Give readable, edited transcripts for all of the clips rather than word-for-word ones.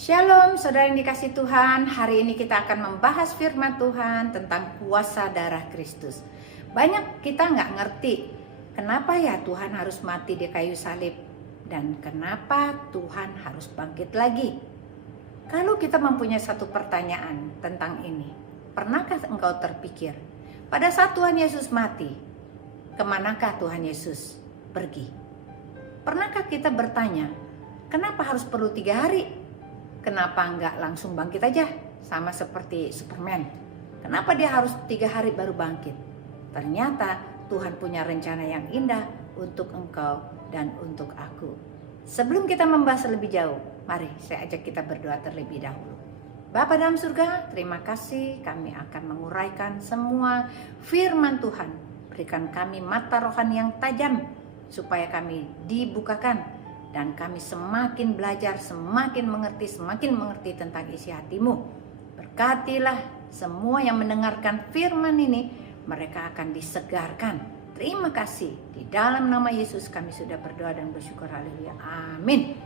Shalom saudara yang dikasih Tuhan. Hari ini kita akan membahas firman Tuhan tentang kuasa darah Kristus. Banyak kita nggak ngerti kenapa ya Tuhan harus mati di kayu salib, dan kenapa Tuhan harus bangkit lagi. Kalau kita mempunyai satu pertanyaan tentang ini, pernahkah engkau terpikir pada saat Tuhan Yesus mati, kemanakah Tuhan Yesus pergi? Pernahkah kita bertanya, kenapa harus perlu 3 hari? Kenapa enggak langsung bangkit aja sama seperti Superman? Kenapa dia harus 3 hari baru bangkit? Ternyata Tuhan punya rencana yang indah untuk engkau dan untuk aku. Sebelum kita membahas lebih jauh, mari saya ajak kita berdoa terlebih dahulu. Bapa dalam surga, terima kasih kami akan menguraikan semua firman Tuhan. Berikan kami mata rohani yang tajam supaya kami dibukakan dan kami semakin belajar, semakin mengerti tentang isi hatimu. Berkatilah semua yang mendengarkan firman ini, mereka akan disegarkan. Terima kasih. Di dalam nama Yesus kami sudah berdoa dan bersyukur. Haleluya. Amin.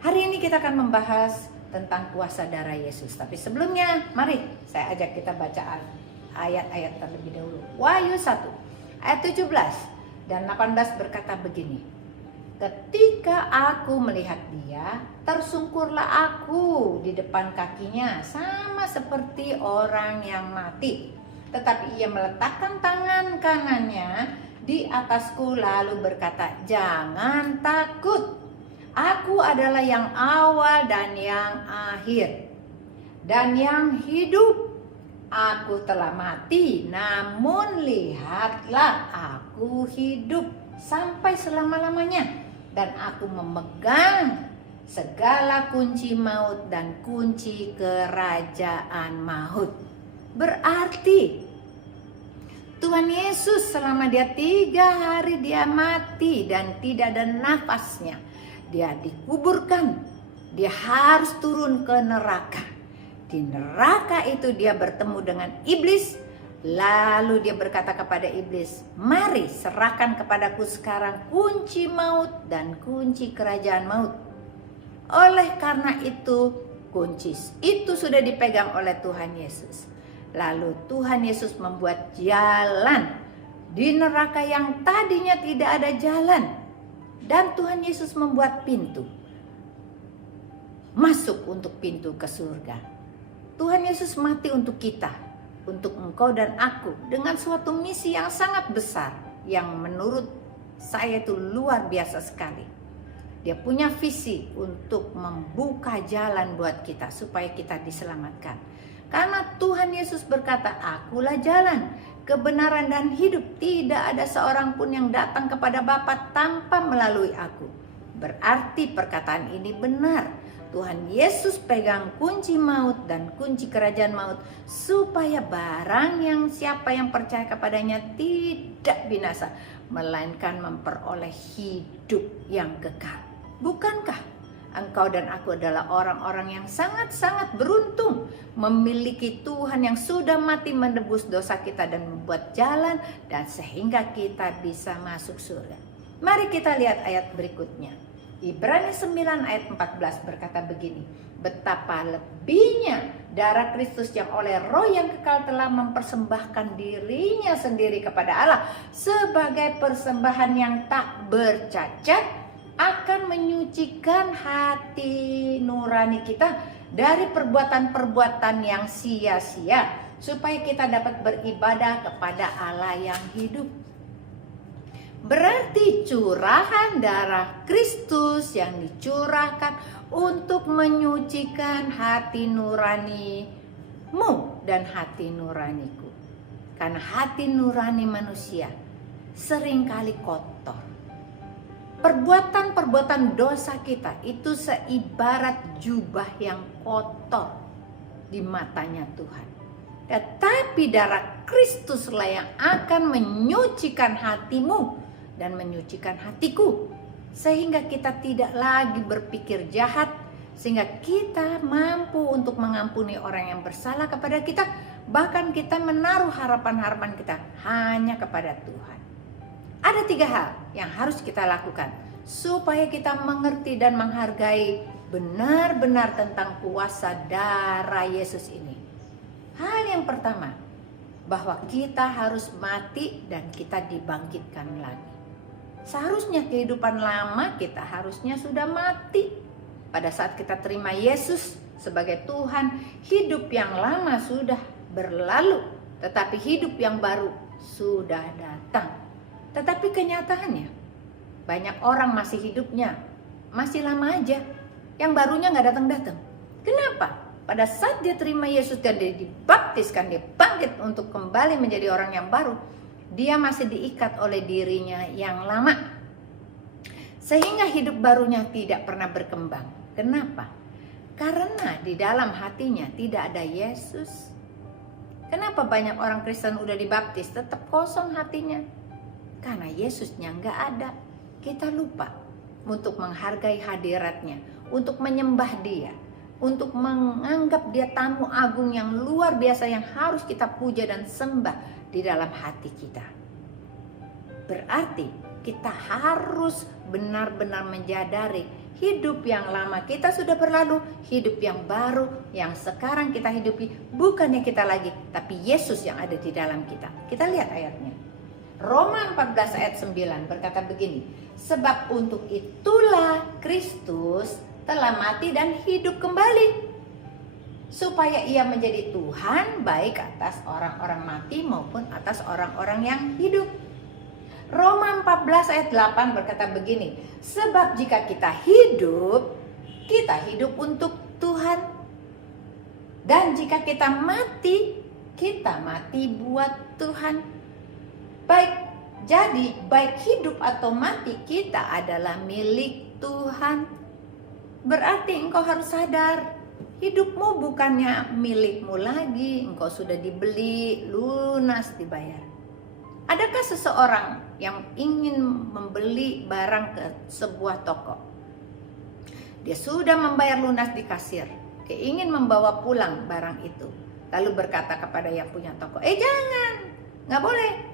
Hari ini kita akan membahas tentang kuasa darah Yesus. Tapi sebelumnya, mari saya ajak kita baca ayat-ayat terlebih dahulu. Wahyu 1 ayat 17 dan 18 berkata begini. Ketika aku melihat dia, tersungkurlah aku di depan kakinya, sama seperti orang yang mati. Tetapi ia meletakkan tangan kanannya di atasku lalu berkata, jangan takut. Aku adalah yang awal dan yang akhir, dan yang hidup. Aku telah mati, namun lihatlah aku hidup sampai selama-lamanya. Dan aku memegang segala kunci maut dan kunci kerajaan maut. Berarti Tuhan Yesus selama dia 3 hari dia mati dan tidak ada nafasnya, dia dikuburkan, dia harus turun ke neraka. Di neraka itu dia bertemu dengan iblis. Lalu dia berkata kepada iblis, mari serahkan kepadaku sekarang kunci maut dan kunci kerajaan maut. Oleh karena itu, kunci itu sudah dipegang oleh Tuhan Yesus. Lalu Tuhan Yesus membuat jalan di neraka yang tadinya tidak ada jalan. Dan Tuhan Yesus membuat pintu masuk untuk pintu ke surga. Tuhan Yesus mati untuk kita, untuk engkau dan aku, dengan suatu misi yang sangat besar, yang menurut saya itu luar biasa sekali. Dia punya visi untuk membuka jalan buat kita supaya kita diselamatkan. Karena Tuhan Yesus berkata, akulah jalan, kebenaran dan hidup. Tidak ada seorang pun yang datang kepada Bapa tanpa melalui aku. Berarti perkataan ini benar. Tuhan Yesus pegang kunci maut dan kunci kerajaan maut supaya barang yang siapa yang percaya kepadanya tidak binasa, melainkan memperoleh hidup yang kekal. Bukankah engkau dan aku adalah orang-orang yang sangat-sangat beruntung memiliki Tuhan yang sudah mati menebus dosa kita dan membuat jalan dan sehingga kita bisa masuk surga. Mari kita lihat ayat berikutnya. Ibrani 9 ayat 14 berkata begini, betapa lebihnya darah Kristus yang oleh roh yang kekal telah mempersembahkan dirinya sendiri kepada Allah sebagai persembahan yang tak bercacat, akan menyucikan hati nurani kita dari perbuatan-perbuatan yang sia-sia, supaya kita dapat beribadah kepada Allah yang hidup. Berarti curahan darah Kristus yang dicurahkan untuk menyucikan hati nuranimu dan hati nuraniku. Karena hati nurani manusia seringkali kotor. Perbuatan-perbuatan dosa kita itu seibarat jubah yang kotor di matanya Tuhan. Tetapi darah Kristuslah yang akan menyucikan hatimu dan menyucikan hatiku, sehingga kita tidak lagi berpikir jahat, sehingga kita mampu untuk mengampuni orang yang bersalah kepada kita, bahkan kita menaruh harapan-harapan kita hanya kepada Tuhan. Ada 3 hal yang harus kita lakukan supaya kita mengerti dan menghargai benar-benar tentang kuasa darah Yesus ini? Hal yang pertama, bahwa kita harus mati dan kita dibangkitkan lagi. Seharusnya kehidupan lama kita harusnya sudah mati. Pada saat kita terima Yesus sebagai Tuhan, hidup yang lama sudah berlalu, tetapi hidup yang baru sudah datang. Tetapi kenyataannya, banyak orang masih hidupnya masih lama aja, yang barunya nggak datang-datang. Kenapa? Pada saat dia terima Yesus dan dia dibaptiskan, dia bangkit untuk kembali menjadi orang yang baru, dia masih diikat oleh dirinya yang lama, sehingga hidup barunya tidak pernah berkembang. Kenapa? Karena di dalam hatinya tidak ada Yesus. Kenapa banyak orang Kristen udah dibaptis tetap kosong hatinya? Karena Yesusnya nggak ada. Kita lupa untuk menghargai hadiratnya, untuk menyembah dia, untuk menganggap dia tamu agung yang luar biasa yang harus kita puja dan sembah di dalam hati kita. Berarti kita harus benar-benar menyadari hidup yang lama kita sudah berlalu, hidup yang baru yang sekarang kita hidupi bukannya kita lagi, tapi Yesus yang ada di dalam kita. Kita lihat ayatnya. Roma 14 ayat 9 berkata begini, sebab untuk itulah Kristus telah mati dan hidup kembali, supaya ia menjadi Tuhan baik atas orang-orang mati maupun atas orang-orang yang hidup. Roma 14 ayat 8 berkata begini, sebab jika kita hidup untuk Tuhan. Dan jika kita mati buat Tuhan. Baik hidup atau mati kita adalah milik Tuhan. Berarti engkau harus sadar, hidupmu bukannya milikmu lagi, engkau sudah dibeli, lunas, dibayar. Adakah seseorang yang ingin membeli barang ke sebuah toko? Dia sudah membayar lunas di kasir, dia ingin membawa pulang barang itu, lalu berkata kepada yang punya toko, jangan, nggak boleh.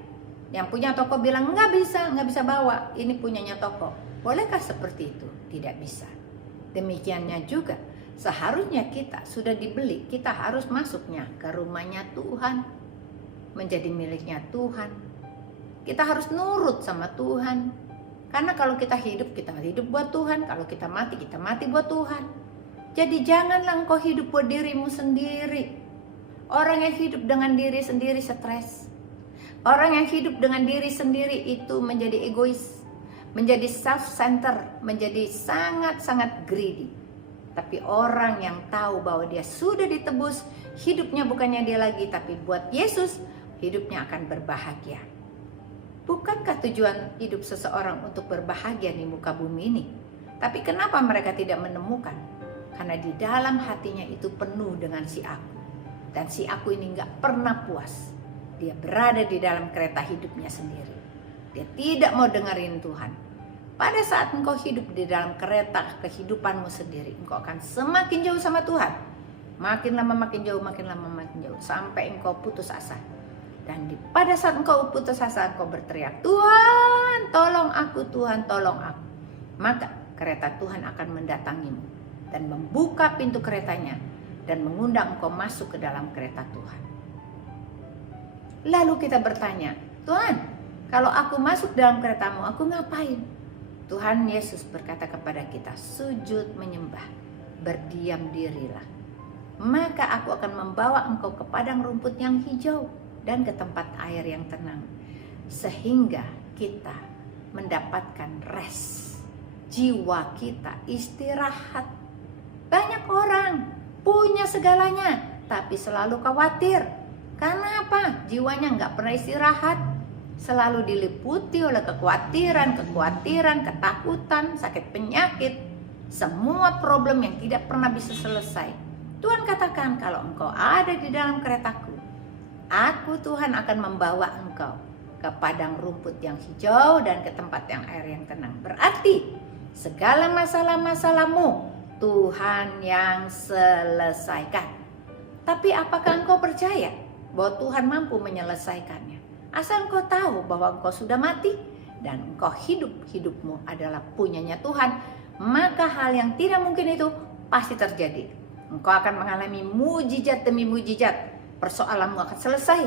Yang punya toko bilang nggak bisa bawa, ini punyanya toko. Bolehkah seperti itu? Tidak bisa. Demikiannya juga, seharusnya kita sudah dibeli, kita harus masuknya ke rumahnya Tuhan, menjadi miliknya Tuhan. Kita harus nurut sama Tuhan. Karena kalau kita hidup buat Tuhan. Kalau kita mati buat Tuhan. Jadi janganlah engkau hidup buat dirimu sendiri. Orang yang hidup dengan diri sendiri stres. Orang yang hidup dengan diri sendiri itu menjadi egois, menjadi self-centered, menjadi sangat-sangat greedy. Tapi orang yang tahu bahwa dia sudah ditebus, hidupnya bukannya dia lagi, tapi buat Yesus, hidupnya akan berbahagia. Bukankah tujuan hidup seseorang untuk berbahagia di muka bumi ini? Tapi kenapa mereka tidak menemukan? Karena di dalam hatinya itu penuh dengan si aku. Dan si aku ini gak pernah puas. Dia berada di dalam kereta hidupnya sendiri. Dia tidak mau dengerin Tuhan. Pada saat engkau hidup di dalam kereta kehidupanmu sendiri, engkau akan semakin jauh sama Tuhan. Makin lama makin jauh, sampai engkau putus asa. Dan pada saat engkau putus asa, engkau berteriak, Tuhan tolong aku, Tuhan tolong aku. Maka kereta Tuhan akan mendatangimu dan membuka pintu keretanya dan mengundang engkau masuk ke dalam kereta Tuhan. Lalu kita bertanya, Tuhan, kalau aku masuk dalam keretamu, aku ngapain? Tuhan Yesus berkata kepada kita, sujud menyembah, berdiam dirilah. Maka aku akan membawa engkau ke padang rumput yang hijau dan ke tempat air yang tenang. Sehingga kita mendapatkan rest. Jiwa kita istirahat. Banyak orang punya segalanya, tapi selalu khawatir. Karena apa? Jiwanya nggak pernah istirahat. Selalu diliputi oleh kekhawatiran, ketakutan, sakit penyakit. Semua problem yang tidak pernah bisa selesai. Tuhan katakan, kalau engkau ada di dalam keretaku, aku Tuhan akan membawa engkau ke padang rumput yang hijau dan ke tempat yang air yang tenang. Berarti segala masalah-masalahmu Tuhan yang selesaikan. Tapi apakah engkau percaya bahwa Tuhan mampu menyelesaikannya? Asal engkau tahu bahwa engkau sudah mati dan engkau hidupmu adalah punyanya Tuhan, maka hal yang tidak mungkin itu pasti terjadi. Engkau akan mengalami mujizat demi mujizat. Persoalanmu akan selesai,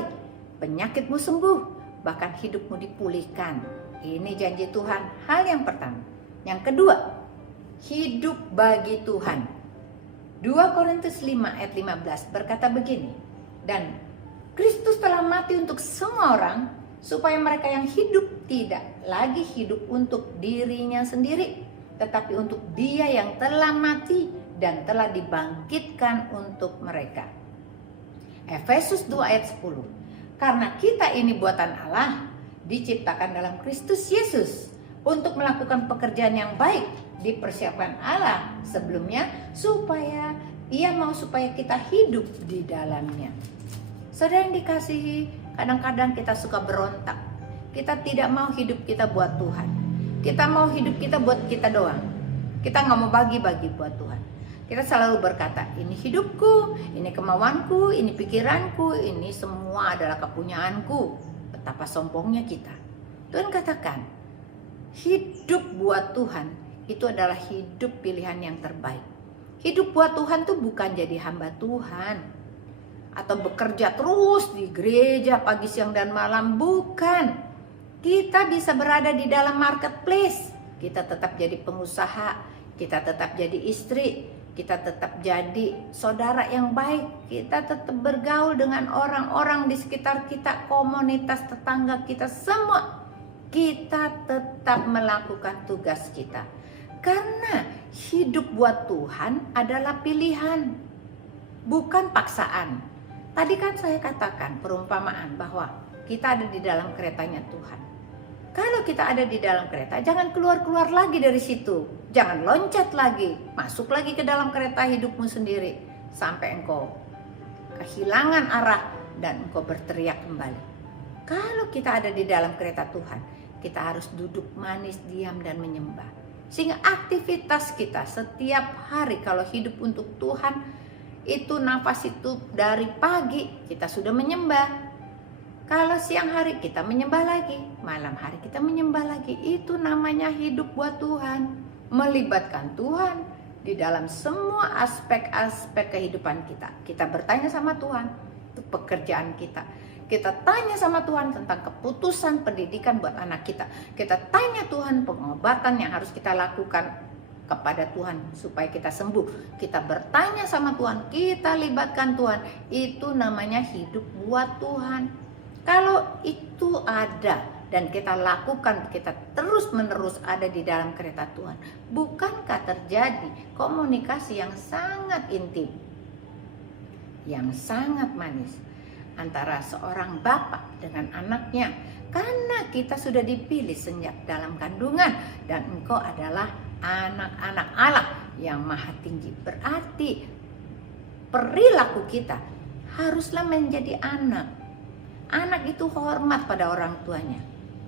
penyakitmu sembuh, bahkan hidupmu dipulihkan. Ini janji Tuhan, hal yang pertama. Yang kedua, hidup bagi Tuhan. 2 Korintus 5 ayat 15 berkata begini, dan Kristus telah mati untuk semua orang, supaya mereka yang hidup tidak lagi hidup untuk dirinya sendiri, tetapi untuk Dia yang telah mati dan telah dibangkitkan untuk mereka. Efesus 2 ayat 10. Karena kita ini buatan Allah, diciptakan dalam Kristus Yesus untuk melakukan pekerjaan yang baik, dipersiapkan Allah sebelumnya supaya kita hidup di dalamnya. Saudara yang dikasihi, kadang-kadang kita suka berontak. Kita tidak mau hidup kita buat Tuhan. Kita mau hidup kita buat kita doang. Kita nggak mau bagi-bagi buat Tuhan. Kita selalu berkata, ini hidupku, ini kemauanku, ini pikiranku, ini semua adalah kepunyaanku. Betapa sombongnya kita. Tuhan katakan, hidup buat Tuhan itu adalah hidup pilihan yang terbaik. Hidup buat Tuhan tuh bukan jadi hamba Tuhan atau bekerja terus di gereja pagi, siang, dan malam. Bukan. Kita bisa berada di dalam marketplace. Kita tetap jadi pengusaha. Kita tetap jadi istri. Kita tetap jadi saudara yang baik. Kita tetap bergaul dengan orang-orang di sekitar kita, komunitas tetangga kita semua. Kita tetap melakukan tugas kita. Karena hidup buat Tuhan adalah pilihan, bukan paksaan. Tadi kan saya katakan perumpamaan bahwa kita ada di dalam keretanya Tuhan. Kalau kita ada di dalam kereta, jangan keluar-keluar lagi dari situ. Jangan loncat lagi, masuk lagi ke dalam kereta hidupmu sendiri. Sampai engkau kehilangan arah dan engkau berteriak kembali. Kalau kita ada di dalam kereta Tuhan, kita harus duduk manis, diam, dan menyembah. Sehingga aktivitas kita setiap hari kalau hidup untuk Tuhan, itu nafas itu dari pagi kita sudah menyembah. Kalau siang hari kita menyembah lagi, malam hari kita menyembah lagi. Itu namanya hidup buat Tuhan. Melibatkan Tuhan di dalam semua aspek-aspek kehidupan kita. Kita bertanya sama Tuhan untuk pekerjaan kita. Kita tanya sama Tuhan tentang keputusan pendidikan buat anak kita. Kita tanya Tuhan pengobatan yang harus kita lakukan kepada Tuhan supaya kita sembuh. Kita bertanya sama Tuhan, kita libatkan Tuhan. Itu namanya hidup buat Tuhan. Kalau itu ada dan kita lakukan, kita terus-menerus ada di dalam kereta Tuhan, bukankah terjadi komunikasi yang sangat intim, yang sangat manis antara seorang bapak dengan anaknya? Karena kita sudah dipilih sejak dalam kandungan dan engkau adalah anak-anak Allah yang maha tinggi. Berarti perilaku kita haruslah menjadi anak. Anak itu hormat pada orang tuanya.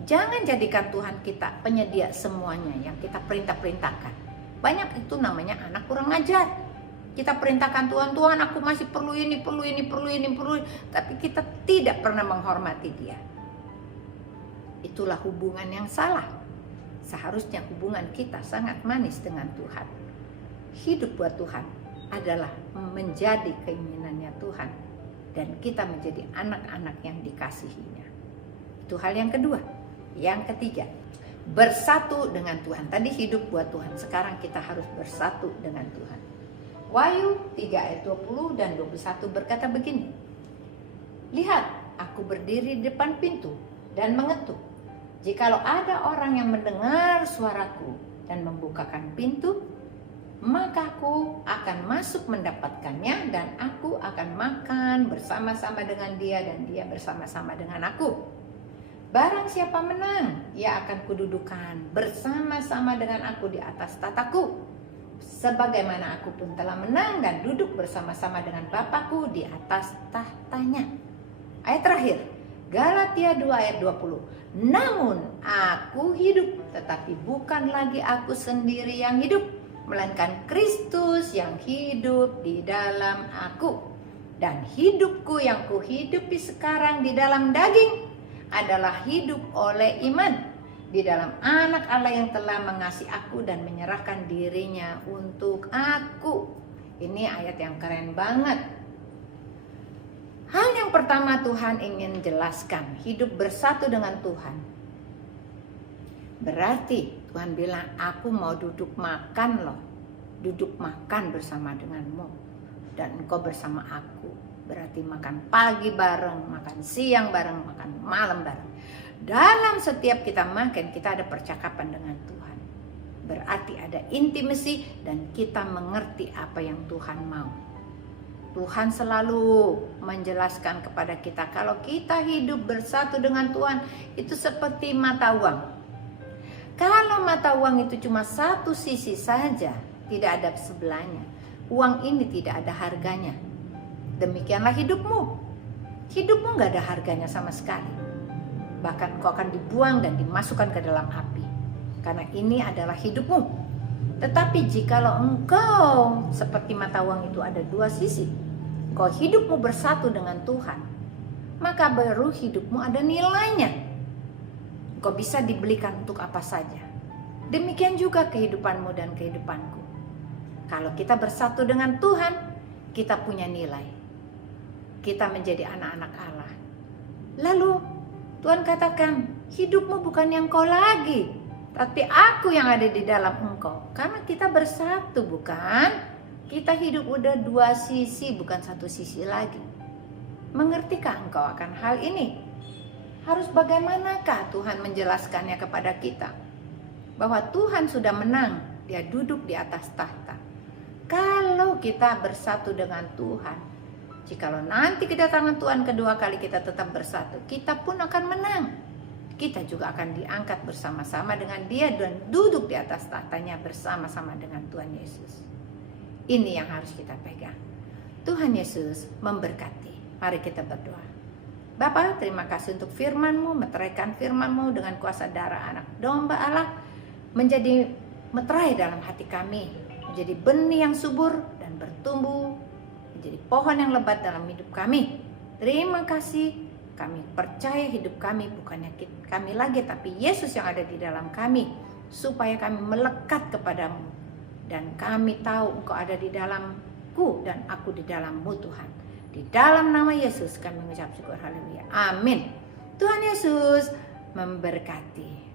Jangan jadikan Tuhan kita penyedia semuanya yang kita perintah-perintahkan. Banyak itu namanya anak kurang ajar. Kita perintahkan Tuhan, Tuhan aku masih perlu ini, perlu ini, perlu ini, perlu ini. Tapi kita tidak pernah menghormati dia. Itulah hubungan yang salah. Seharusnya hubungan kita sangat manis dengan Tuhan. Hidup buat Tuhan adalah menjadi keinginannya Tuhan. Dan kita menjadi anak-anak yang dikasihinya. Itu hal yang kedua. Yang ketiga, bersatu dengan Tuhan. Tadi hidup buat Tuhan, sekarang kita harus bersatu dengan Tuhan. Wahyu 3 ayat 20 dan 21 berkata begini. Lihat, aku berdiri di depan pintu dan mengetuk. Jikalau ada orang yang mendengar suaraku dan membukakan pintu, maka aku akan masuk mendapatkannya dan aku akan makan bersama-sama dengan dia dan dia bersama-sama dengan aku. Barang siapa menang, ia akan kududukan bersama-sama dengan aku di atas tataku. Sebagaimana aku pun telah menang dan duduk bersama-sama dengan Bapakku di atas tahtanya. Ayat terakhir, Galatia 2 ayat 20. Namun aku hidup, tetapi bukan lagi aku sendiri yang hidup, melainkan Kristus yang hidup di dalam aku. Dan hidupku yang kuhidupi sekarang di dalam daging adalah hidup oleh iman di dalam anak Allah yang telah mengasihi aku dan menyerahkan dirinya untuk aku. Ini ayat yang keren banget. Hal yang pertama Tuhan ingin jelaskan, hidup bersatu dengan Tuhan. Berarti Tuhan bilang, aku mau duduk makan loh. Duduk makan bersama denganmu. Dan engkau bersama aku. Berarti makan pagi bareng, makan siang bareng, makan malam bareng. Dalam setiap kita makan, kita ada percakapan dengan Tuhan. Berarti ada intimacy dan kita mengerti apa yang Tuhan mau. Tuhan selalu menjelaskan kepada kita, kalau kita hidup bersatu dengan Tuhan, itu seperti mata uang. Kalau mata uang itu cuma satu sisi saja, tidak ada sebelahnya, uang ini tidak ada harganya. Demikianlah hidupmu. Hidupmu gak ada harganya sama sekali. Bahkan kau akan dibuang dan dimasukkan ke dalam api. Karena ini adalah hidupmu. Tetapi jikalau engkau seperti mata uang itu ada dua sisi, kau hidupmu bersatu dengan Tuhan, maka baru hidupmu ada nilainya. Kau bisa dibelikan untuk apa saja. Demikian juga kehidupanmu dan kehidupanku. Kalau kita bersatu dengan Tuhan, kita punya nilai. Kita menjadi anak-anak Allah. Lalu Tuhan katakan, hidupmu bukan yang kau lagi, tapi aku yang ada di dalam engkau. Karena kita bersatu, bukan? Kita hidup udah dua sisi, bukan satu sisi lagi. Mengertikah engkau akan hal ini? Harus bagaimanakah Tuhan menjelaskannya kepada kita? Bahwa Tuhan sudah menang, dia duduk di atas tahta. Kalau kita bersatu dengan Tuhan, jikalau nanti kedatangan Tuhan kedua kali kita tetap bersatu, kita pun akan menang. Kita juga akan diangkat bersama-sama dengan dia dan duduk di atas tahtanya bersama-sama dengan Tuhan Yesus. Ini yang harus kita pegang. Tuhan Yesus memberkati. Mari kita berdoa. Bapa, terima kasih untuk firman-Mu, meteraikan firman-Mu dengan kuasa darah anak domba Allah, menjadi meterai dalam hati kami, menjadi benih yang subur dan bertumbuh, menjadi pohon yang lebat dalam hidup kami. Terima kasih. Kami percaya hidup kami bukannya kami lagi, tapi Yesus yang ada di dalam kami, supaya kami melekat kepadamu. Dan kami tahu Engkau ada di dalamku dan aku di dalammu Tuhan. Di dalam nama Yesus kami mengucap syukur, haleluya, amin. Tuhan Yesus memberkati.